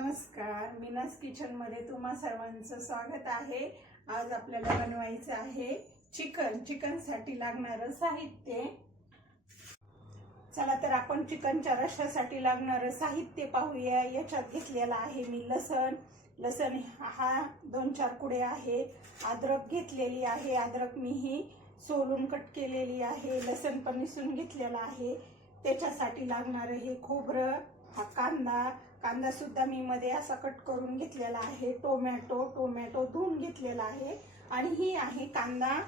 नमस्कार मीनास किचनमध्ये तुम्हा सर्वांचं स्वागत आहे. आज आपल्याला बनवायचं आहे चिकन. चिकनसाठी लागणारं साहित्य. चला तर आपण चिकनच्या रश्श्यासाठी लागणारं साहित्य पाहूया. याच्यात घेतलेलं आहे मी लसण. लसण हा दोन चार कुडे आहे. अद्रक घेतलेली आहे. अद्रक मी ही सोलून कट केलेली आहे. लसण पण निसून घेतलेलं आहे. त्याच्यासाठी लागणारं हे खोबरं हा कांदा कांदा सुद्धा मी मध्ये असा कट करून घेतलेला आहे. टोमॅटो टोमॅटो धुवून घेतलेला आहे. आणि ही आहे कांदा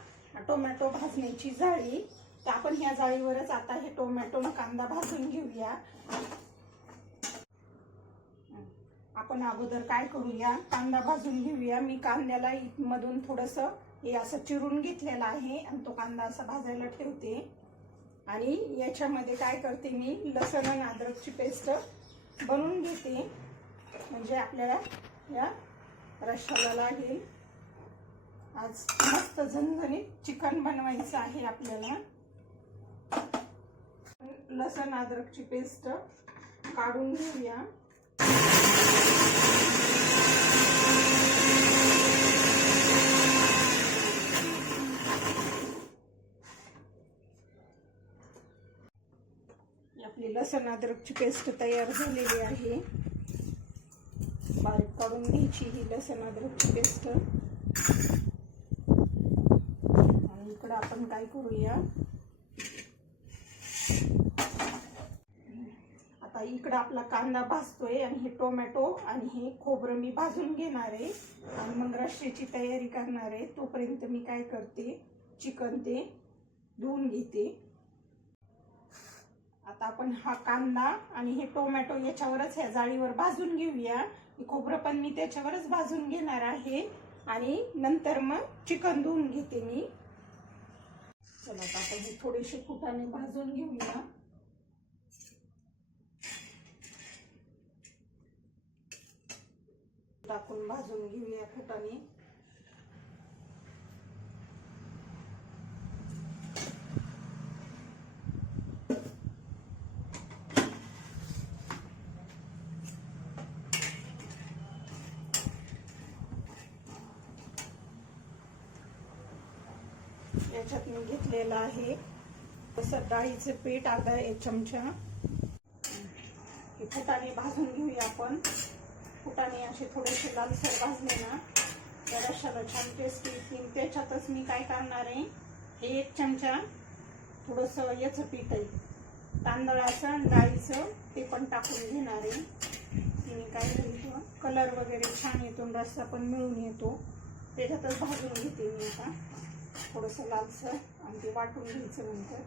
टोमॅटो भाजण्याची जाळी. तर आपण ह्या जाळीवरच आता हे टोमॅटो आणि कांदा भाजून घेऊया. आपण अगोदर काय करूया? कांदा भाजून घेऊया. मी कांद्याला मधून थोडस हे असं चिरून घेतलेलं आहे आणि तो कांदा असा भाजायला ठेवते. आणि याच्यामध्ये काय करते मी? लसण आणि अद्रकची पेस्ट बनवून घेते. म्हणजे आपल्याला या रशाला लागेल आज मस्त झणझणीत चिकन बनवायचं आहे आपल्याला. लसण अद्रकची पेस्ट काढून घेऊया. आपली लसण अद्रकची पेस्ट तयार झालेली आहे. बारीक काढून घ्यायची ही लसण अद्रकची पेस्ट. आणि इकडं आपण काय करूया? आता इकडं आपला कांदा भाजतोय आणि हे टोमॅटो आणि हे खोबरं मी भाजून घेणार आहे. आणि मग रश्याची तयारी करणार आहे. तोपर्यंत मी काय करते? चिकन ते धुवून घेते. आता आपण हा कांदा आणि हे टोमॅटो याच्यावरच ह्या जाळीवर भाजून घेऊया. खोबरं पण मी त्याच्यावरच भाजून घेणार आहे. आणि नंतर मग चिकन धुवून घेते मी. चला आता आपण हे थोडेसे फुटाने भाजून घेऊया. टाकून भाजून घेऊया फुटाने याच्यात मी घेतलेलं आहे. तसं डाळीचं पीठ अर्धा एक चमचा. हे फुटाने भाजून घेऊया आपण. फुटाने असे थोडेसे लालसर भाजले ना त्या रशाला छान टेस्ट येतील त्याच्यातच मी काय करणार आहे हे एक चमचा थोडंसं याचं पीठ आहे. तांदळाचं आणि डाळीचं ते पण टाकून घेणार आहे. तिने काय घालतो कलर वगैरे छान येतो रस्सा पण मिळून येतो. त्याच्यातच भाजून घेते मी आता. थोडंसं लालसर आणि ते वाटून घ्यायचं नंतर.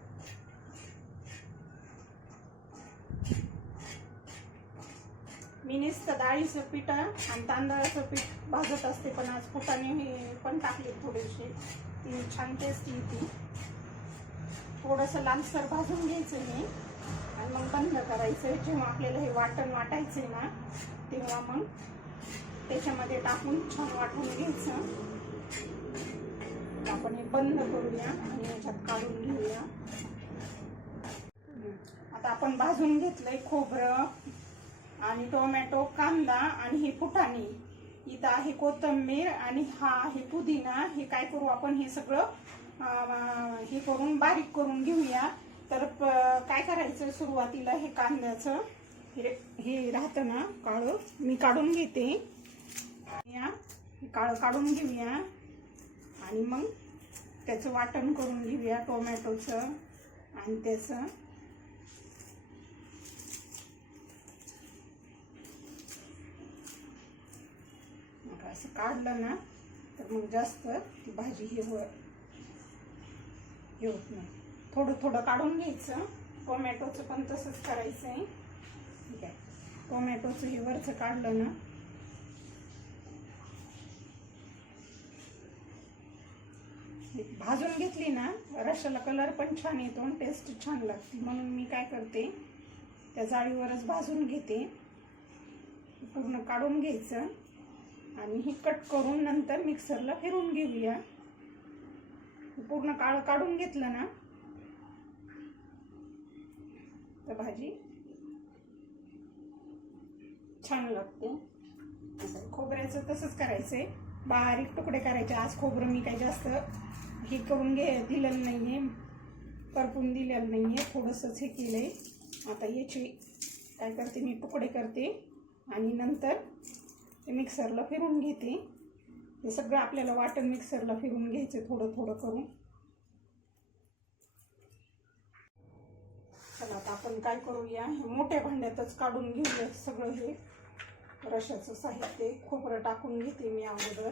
मी नुसतं डाळीचं पीठ आणि तांदळाचं पीठ भाजत असते पण आज फुटाने हे पण टाकले थोडेसे. ती छान टेस्ट येते. थोडंसं लालसर भाजून घ्यायचं मी. आणि मग बंद करायचं. जेव्हा आपल्याला हे वाटण वाटायचं ना तेव्हा मग त्याच्यामध्ये टाकून छान वाटून घ्यायचं. आपण हे बंद करूया आणि याच्यात काढून घेऊया. आता आपण भाजून घेतलंय खोबरं आणि टोमॅटो कांदा आणि हे फुटाणी. इथं आहे कोथंबीर आणि हा आहे पुदिना. हे काय करू आपण? हे सगळं हे करून बारीक करून घेऊया. तर काय करायचं सुरुवातीला हे कांद्याचं? हे हे राहतं ना काळं. मी काढून घेते. या काळं काढून घेऊया. आणि मग त्याचं वाटण करून घेऊया टोमॅटोचं आणि त्याचं. मग असं काढलं ना तर मग जास्त ती भाजी हे हे होत नाही. थोडं थोडं काढून घ्यायचं. टोमॅटोचं पण तसंच करायचं आहे ठीक आहे. टोमॅटोचं हे वरचं काढलं ना भाजून घेतली ना रशाला कलर पण छान येतो आणि टेस्ट छान लागते. म्हणून मी काय करते त्या जाळीवरच भाजून घेते. पूर्ण काढून घ्यायचं. आणि ही कट करून नंतर मिक्सरला फिरून घेऊया. पूर्ण काळ काढून घेतलं ना तर भाजी छान लागते. खोबऱ्याचं तसंच करायचंय. बारीक तुकडे करायचे. आज खोबरं मी काही जास्त हे करून घे दिलेलं नाही आहे करपून दिलेलं नाही आहे थोडंसंच हे आहे आता याची काय करते मी तुकडे करते. आणि नंतर ते मिक्सरला फिरून घेते. हे सगळं आपल्याला वाटण मिक्सरला फिरून घ्यायचं थोडं थोडं करून. चला आता आपण काय करूया? हे मोठ्या भांड्यातच काढून घेऊया सगळं हे. रशाचं साहित्य खोबरं टाकून घेते मी अगोदर.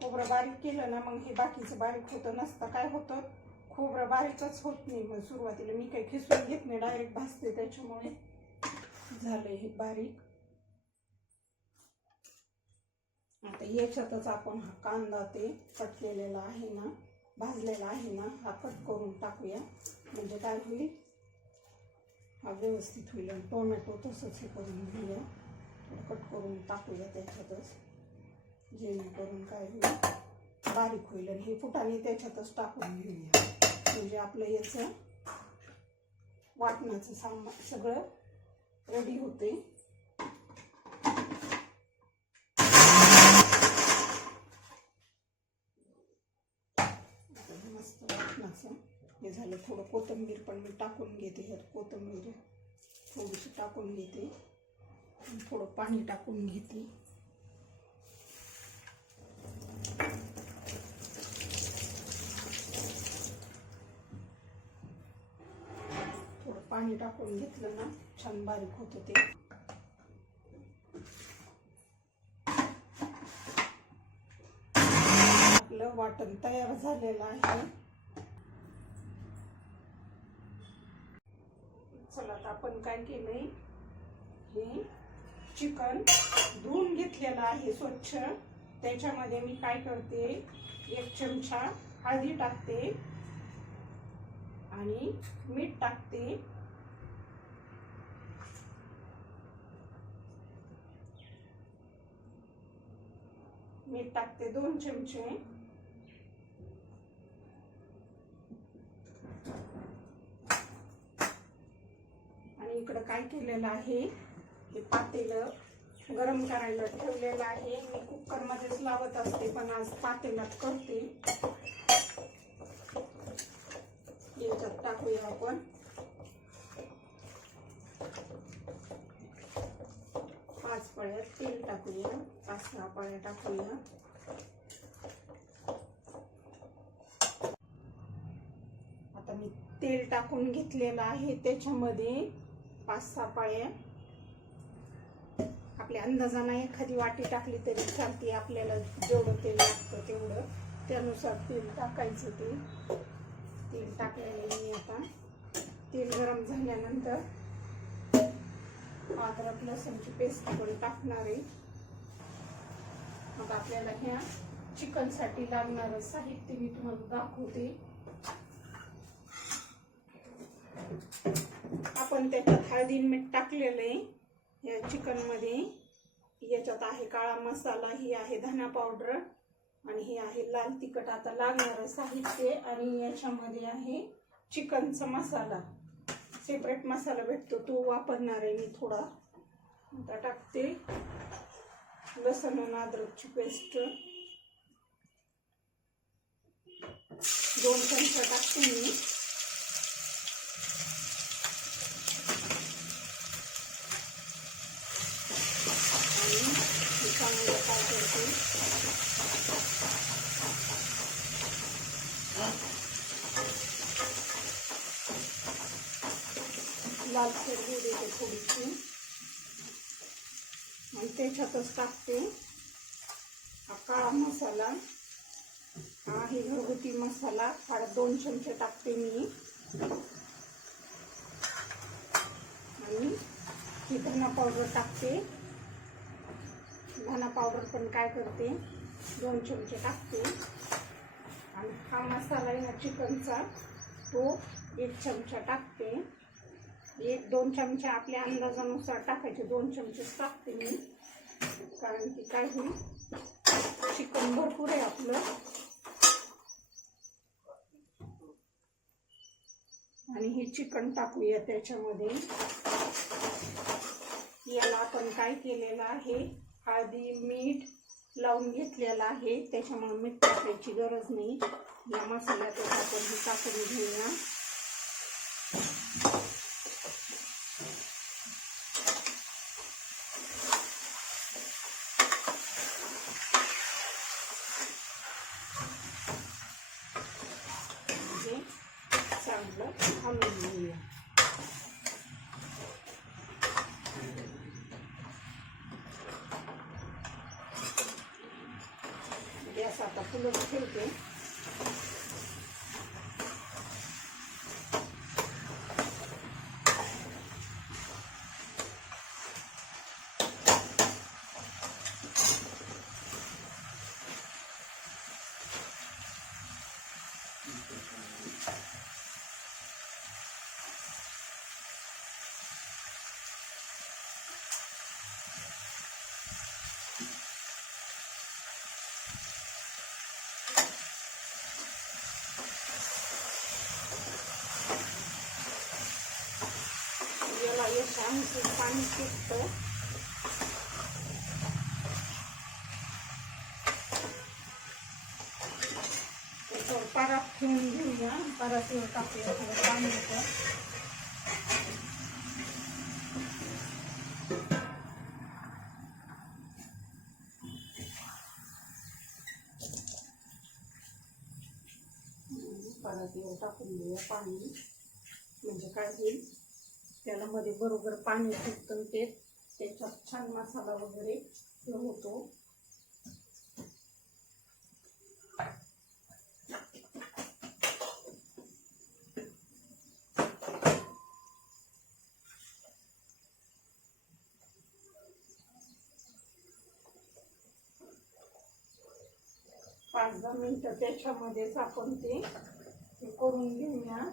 खोबरं बारीक केलं ना मग हे बाकीचं बारीक होतं नसतं. काय होतं? खोबरं बारीकच होत नाही मग सुरुवातीला. मी काही खिसून घेत नाही डायरेक्ट भाजते त्याच्यामुळे. झालं हे बारीक. आता याच्यातच आपण हा कांदा ते कट आहे ना भाजलेला आहे ना हा कट करून टाकूया. म्हणजे काय होईल? हा व्यवस्थित होईल. आणि टोमॅटो तसंच हे करून घेऊया. कट करून टाकूया त्याच्यातच. जेणेकरून काय होईल? बारीक होईल आणि हे फुटाने त्याच्यातच टाकून घेऊया. म्हणजे आपलं याचं वाटणाचं सामान सगळं रेडी होते. मस्त वाटणाचं. हे झालं थोडं कोथिंबीर पण मी टाकून घेते. ह्यात कोथिंबीर थोडीशी टाकून घेते. थोडं पाणी टाकून घेते थोडं पाणी टाकून घेतलं ना छान बारीक होतं ते. आपलं वाटण तयार झालेलं आहे. चला आता आपण काय केलंय? हे चिकन धुवून घेतलेलं आहे स्वच्छ. त्याच्यामध्ये मी काय करते एक चमचा हळदी टाकते आणि मीठ टाकते. मीठ टाकते दोन चमचे. आणि इकडं काय केलेलं आहे? हे पातेलं गरम करायला ठेवलेलं आहे. मी कुकरमध्येच लावत असते पण आज पातेलात करते. याच्यात टाकूया आपण. पाच पळ्यात तेल टाकूया. पाच सहा पळ्या टाकूया. आता मी तेल टाकून घेतलेलं आहे त्याच्यामध्ये पाच सहा पाळ्या. आपल्या अंदाजानं एखादी वाटी टाकली तरी चालते आपल्याला जेवढं तेल लागतं तेवढं. त्यानुसार तेल टाकायचं ते. तेल टाकलेलं मी आता. तेल गरम झाल्यानंतर अद्रक लसूणची पेस्ट पण टाकणार आहे. मग आपल्याला ह्या चिकनसाठी लागणारं साहित्य मी तुम्हाला दाखवते. आपण त्याच्यात हळदी मीठ टाकलेलं आहे या चिकनमध्ये. याच्यात आहे काळा मसाला ही आहे धना पावडर आणि हे आहे लाल तिखट. आता लागणारं साहित्य आणि याच्यामध्ये आहे चिकनचा मसाला. सेपरेट मसाला भेटतो तो वापरणार आहे मी थोडा. आता टाकते. लसण आणि अद्रकची पेस्ट. दोन चमचा टाकते मी. आणि चांगलं काय करते? लाल सर्व देते थोडीशी. त्याच्यातच टाकते. हा काळा मसाला हा हे घरगुती मसाला फार दोन चमचे टाकते मी. आणि ही धना पावडर टाकते. धना पावडर पण काय करते दोन चमचे टाकते. आणि हा मसाला आहे ना चिकनचा तो एक चमचा टाकते. एक दोन चमचे आपल्या अंदाजानुसार टाकायचे दोन चमचेच टाकते मी. कारण की काय होईल? चिकन भरपूर आहे आपलं. आणि हे चिकन टाकूया त्याच्यामध्ये. याला आपण काय केलेलं आहे? हळदी मीठ लावून घेतलेलं आहे. त्याच्यामुळे मीठ टाकायची गरज नाही. या मसाल्यातच आपण हे टाकून घेऊया हे चांगलं हलवून घेऊया गॅस आता फुलच ठेवते याला एक ऐंशी पाणी शिकतं त्याच्यावर परात ठेवून घेऊया परातीवर टाकूया थोडं पाणी येतं परातीवर टाकून घेऊया मध्ये बरोबर पाणी फुटतं ते त्याच्यात छान मसाला वगैरे होतो. पाच दहा मिनिटं त्याच्यामध्येच आपण ते करून घेऊया.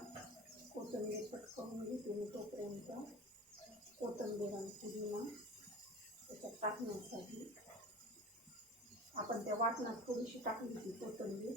कोथिंबीर कट करून तोपर्यंत कोथिंबीर आणि पुदिना त्याच्यात टाकण्यासाठी आपण त्या वाटणात थोडीशी टाकली होती कोथिंबीर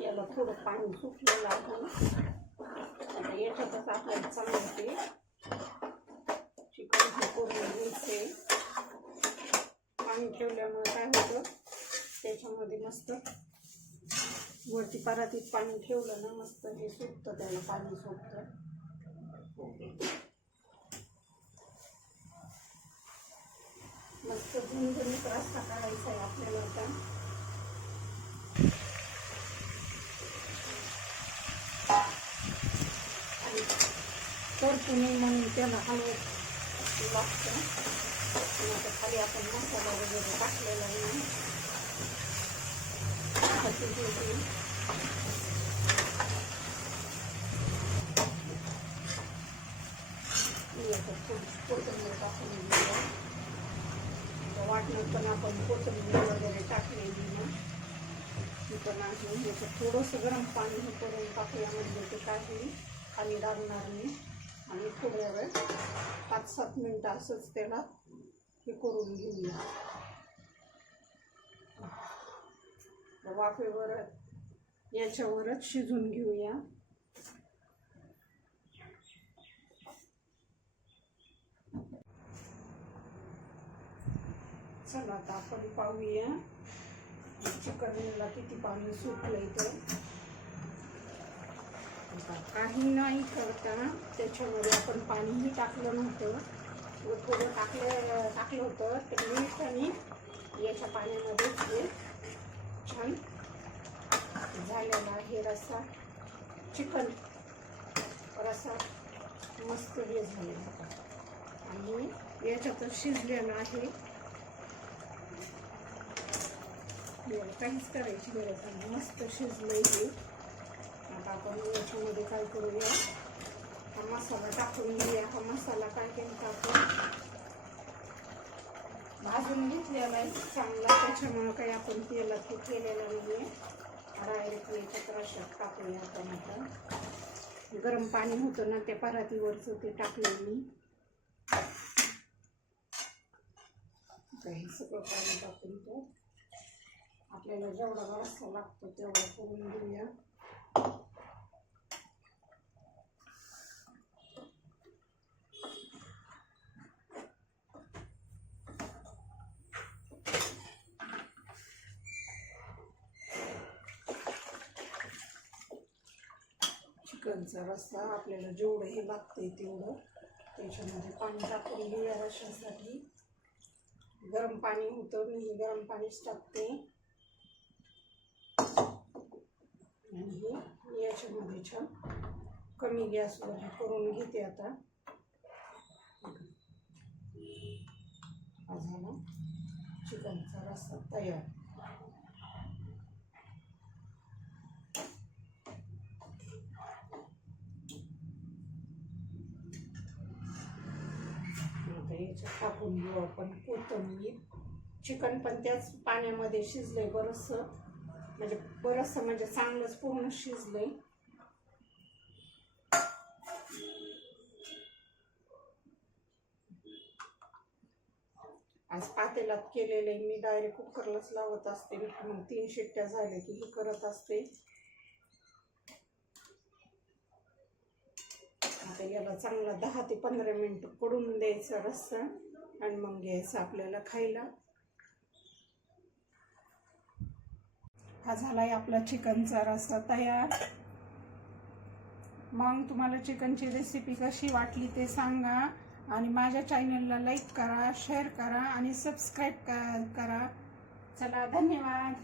याला थोडं पाणी सुटलेला आहे आता याच्यातच आपल्याला चांगलं ते चिकन हे करून घ्यायचे पाणी ठेवल्यामुळे काय होतं त्याच्यामध्ये मस्त वरती परातीत पाणी ठेवलं ना मस्त हे सुटतं त्याला पाणी सुटतं मस्त झणझणीत रस्ता काढायचा आहे आपल्याला आता आणि तर तुम्ही म्हणून त्याला हलवत लागतं आणि आता खाली आपण मसाला वगैरे टाकलेला आहे खाती कोथिंबीर टाकून घेऊया पण आपण कोथिंबीर वगैरे टाकलेली ना ती पण आहे थोडंसं गरम पाणी हे करून टाकूया म्हणजे ते काय खाली लागणार नाही आणि थोड्या वेळ पाच सात मिनटं असंच त्याला हे करून घेऊया. वाफेवर याच्यावरच शिजून घेऊया. चला आता आपण पाहूया. चिकनला किती पाणी सुटलंय ते. काही नाही करता. त्याच्यामध्ये आपण पाणीही टाकलं नव्हतं. व थोडं टाकलं टाकलं होतं ते मीठ आणि याच्या पाण्यामध्येच हे छान झालेला आहे रस्सा. चिकन रस्सा मस्त हे झालेला होता आणि याच्यातच शिजलेलं आहे. काहीच करायची गरज नाही. मस्त शिजलं हे. आता आपण याच्यामध्ये काय करूया? हा मसाला टाकून घेऊया. हा मसाला काय केला आपण? भाजून घेतलेला आहे. चांगला त्याच्यामुळं काही आपण तेला ते केलेलं नाही आहे डायरेक्ट याच्यात रशात टाकूया टमाटर गरम पाणी होतं ना त्या परातीवरचं ते टाकलं मी. हे सगळं पाणी टाकून तो. आपल्याला जेवढा रस्सा लागतो तेवढा करून घेऊया. चिकनचा रस्सा आपल्याला जेवढं हे लागतंय तेवढं. त्याच्यामध्ये पाणी टाकून घेऊया रशासाठी गरम पाणी होतं मी हे गरम पाणीच टाकते. आणि हे याच्यामध्ये छान कमी गॅसवर हे करून घेते आता. हा झाला. चिकनचा रस्सा तयार आता याच्यात टाकून घेऊ आपण कोथिंबीर चिकन पण त्याच पाण्यामध्ये शिजलंय बरंचसं. म्हणजे बरंचसं म्हणजे चांगलंच पूर्ण शिजलंय. आज पातेलात केलेलं आहे. मी डायरेक्ट कुकरलाच लावत असते. मग तीन शिट्ट्या झाल्या की हे करत असते आता याला चांगला दहा ते पंधरा मिनिट पडून द्यायचा रस्सा आणि मग घ्यायचं आपल्याला खायला. हा झालाय आपला चिकनचा रस्सा तयार. मग तुम्हाला चिकनची रेसिपी कशी वाटली ते सांगा आणि माझ्या चॅनलला लाईक करा शेअर करा आणि सबस्क्राईब करा. चला धन्यवाद.